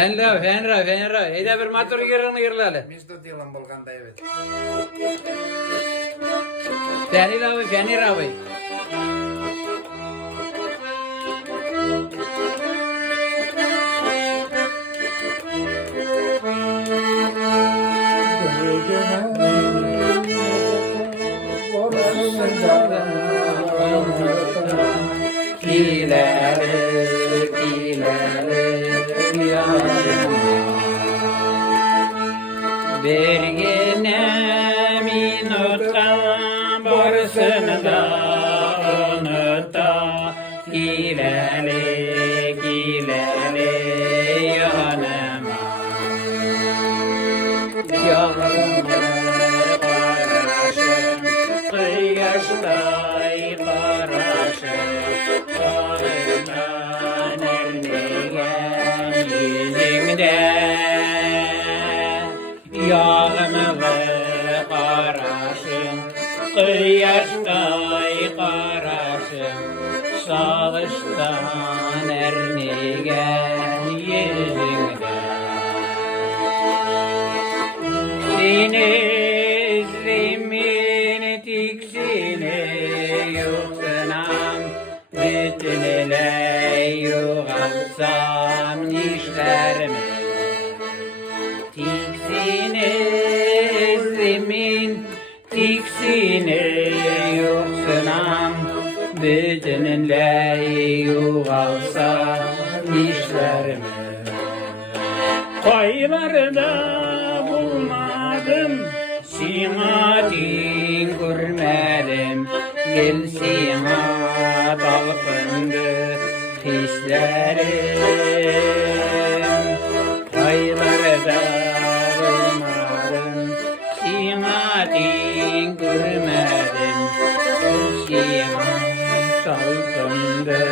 Fenra. Eyda bir motor girini girlali. Mesut yılan bolganda evet. Fenir abi. Bergene minuta borusunu da unuta Gileli yanıma Yağmur yaştay paraşım Sağından erneğen yüzümde Yağmur paraşım yaştay paraşım Sağıştan erneğen yüzümde Seni izlemin tiksine yoksanam Bütünüyle yoğalsam nişlerime Tiksine izlemin tiksine yoksanam Bütünüyle yoğalsam nişlerime Koylarda bulmadım, simatin görmedim. Gel sima dalgındı hislerim. Koylarda bulmadım, simatin görmedim. Gel sima dalgındı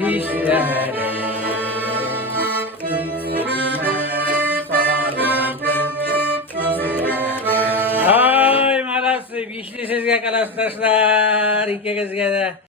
hislerim. Vişli sizge kalasdaşlar, ikigizge de.